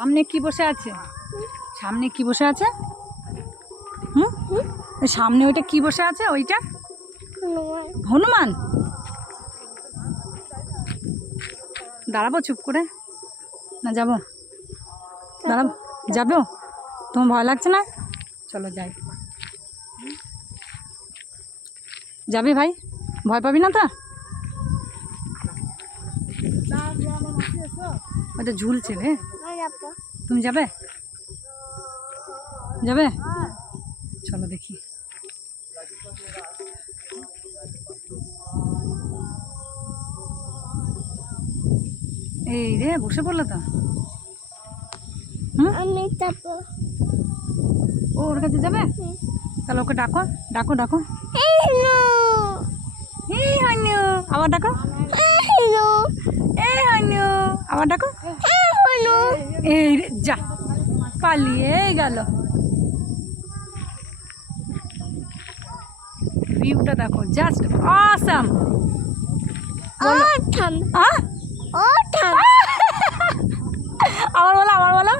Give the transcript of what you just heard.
সামনে কি বসে আছে? সামনে কি বসে আছে? হুম, সামনে ওইটা কি বসে আছে? ওইটা হনুমান। দাঁড়াবো চুপ করে, না যাবো? দাঁড়াবো, যাবো? তোমার ভয় লাগছে না? চলো যাই। যাবি ভাই? ভয় পাবি না তো? ওটা ঝুলছে রে। তুমি যাবে? যাবে? চলো দেখি। এই রে বসে পড়লো তো। আমি যাবো। ও ওর কাছে যাবে? তাহলে ওকে ডাকো, ডাকো ডাকো। এই হনু, আবার ডাকো। এই হনু, আবার ডাকো। এই রে যা, পালিয়ে গেল। ভিউটা দেখো, জাস্ট অসাম। আবার বলো, আবার বলো।